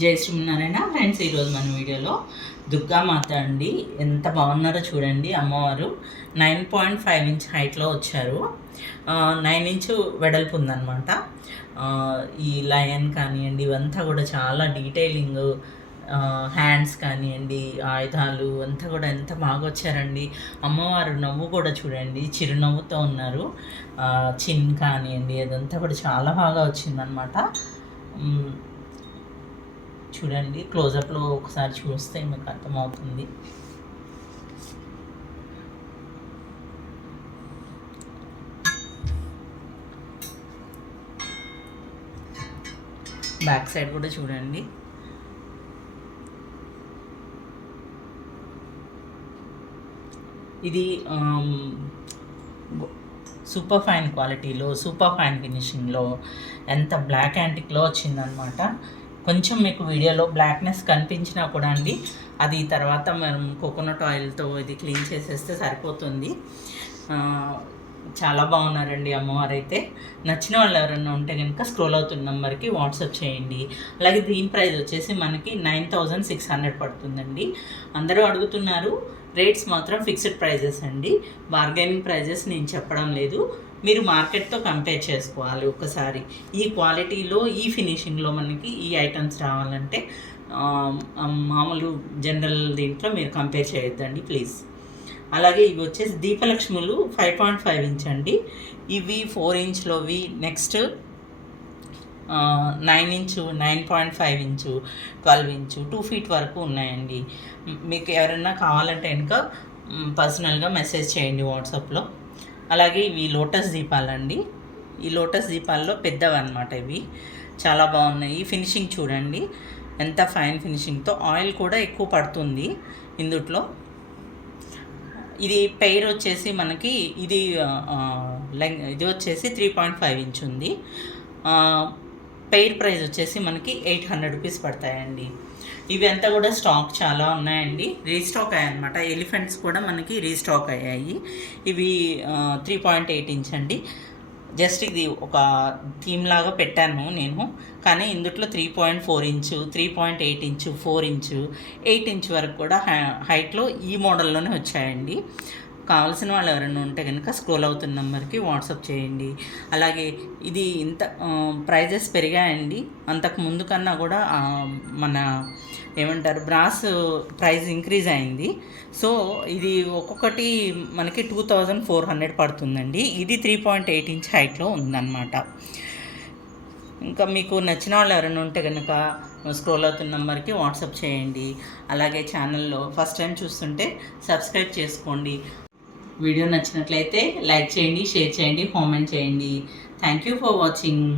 జై శ్రీమన్నారాయణ ఫ్రెండ్స్. ఈరోజు మన వీడియోలో దుర్గామాత అండి, ఎంత బాగున్నారో చూడండి. అమ్మవారు 9.5 ఇంచ్ హైట్లో వచ్చారు. 9 ఇంచు వెడల్పు ఉందన్నమాట. ఈ లయన్ కానివ్వండి, ఇవంతా కూడా చాలా డీటెయిలింగ్, హ్యాండ్స్ కానివ్వండి, ఆయుధాలు అంతా కూడా ఎంత బాగా వచ్చారండి. అమ్మవారు నవ్వు కూడా చూడండి, చిరునవ్వుతో ఉన్నారు. చిన్ కానివ్వండి, అదంతా కూడా చాలా బాగా వచ్చిందనమాట. చూడండి, క్లోజప్లో ఒకసారి చూస్తే మీకు అర్థమవుతుంది. బ్యాక్ సైడ్ కూడా చూడండి. ఇది సూపర్ ఫైన్ క్వాలిటీలో, సూపర్ ఫైన్ ఫినిషింగ్లో, ఎంత బ్లాక్ యాంటిక్లో వచ్చిందనమాట. కొంచెం మీకు వీడియోలో బ్లాక్నెస్ కనిపించినా కూడా అండి, అది తర్వాత మనం కోకోనట్ ఆయిల్తో ఇది క్లీన్ చేసేస్తే సరిపోతుంది. చాలా బాగున్నారండి అమ్మవారు అయితే. నచ్చిన వాళ్ళు ఎవరైనా ఉంటే కనుక స్క్రోల్ అవుతున్న నెంబర్కి వాట్సాప్ చేయండి. అలాగే దీని ప్రైస్ వచ్చేసి మనకి 9600 పడుతుందండి. అందరూ అడుగుతున్నారు, రేట్స్ మాత్రం ఫిక్స్డ్ ప్రైజెస్ అండి. బార్గెనింగ్ ప్రైజెస్ నేను చెప్పడం లేదు, మీరు మార్కెట్తో కంపేర్ చేసుకోవాలి ఒకసారి. ఈ క్వాలిటీలో, ఈ ఫినిషింగ్లో మనకి ఈ ఐటమ్స్ రావాలంటే మామూలు జనరల్ దీంట్లో మీరు కంపేర్ చేయొద్దండి ప్లీజ్. అలాగే ఇవి వచ్చేసి దీపలక్ష్ములు 5.5 ఇంచ్ అండి. ఇవి 4 ఇంచ్లోవి, next 9 inch, 9.5 inch, 12 inch, 2 feet వరకు ఉన్నాయండి. మీకు ఎవరైనా కావాలంటే కనుక పర్సనల్గా మెసేజ్ చేయండి వాట్సాప్లో. అలాగే ఇవి లోటస్ దీపాలండి. ఈ లోటస్ దీపాల్లో పెద్దవి అన్నమాట. ఇవి చాలా బాగున్నాయి. ఫినిషింగ్ చూడండి ఎంత ఫైన్ ఫినిషింగ్తో, ఆయిల్ కూడా ఎక్కువ పడుతుంది ఇందుట్లో. ఇది పెయిర్ వచ్చేసి మనకి ఇది వచ్చేసి 3.5 ఇంచ్ ఉంది. పెయిర్ ప్రైస్ వచ్చేసి మనకి 800 రూపీస్ పడతాయండి. ఇవి అంతా కూడా స్టాక్ చాలా ఉన్నాయండి, రీస్టాక్ అయ్యాయి అనమాట. ఎలిఫెంట్స్ కూడా మనకి రీస్టాక్ అయ్యాయి. ఇవి 3.8 ఇంచ్ అండి. జస్ట్ ఇది ఒక థీమ్ లాగా పెట్టాను నేను, కానీ ఇందుట్లో 3.4 ఇంచు, 3.8 ఇంచు, 4 ఇంచు, 8 ఇంచ్ వరకు కూడా హైట్లో ఈ మోడల్లోనే వచ్చాయండి. కావాల్సిన వాళ్ళు ఎవరైనా ఉంటే కనుక స్క్రోల్ అవుతున్న నెంబర్కి వాట్సాప్ చేయండి. అలాగే ఇది ఇంత ప్రైజెస్ పెరిగాయండి. అంతకు ముందు కన్నా కూడా మన ఏమంటారు బ్రాస్ ప్రైస్ ఇంక్రీజ్ అయింది. సో ఇది ఒక్కొక్కటి మనకి 2400 పడుతుందండి. ఇది 3.8 ఇంచ్ హైట్లో ఉందన్నమాట. ఇంకా మీకు నచ్చిన వాళ్ళు ఎవరైనా ఉంటే కనుక స్క్రోల్ అవుతున్న నెంబర్కి వాట్సాప్ చేయండి. అలాగే ఛానల్లో ఫస్ట్ టైం చూస్తుంటే సబ్స్క్రైబ్ చేసుకోండి. వీడియో నచ్చినట్లయితే లైక్ చేయండి, షేర్ చేయండి, కామెంట్ చేయండి. Thank you for watching.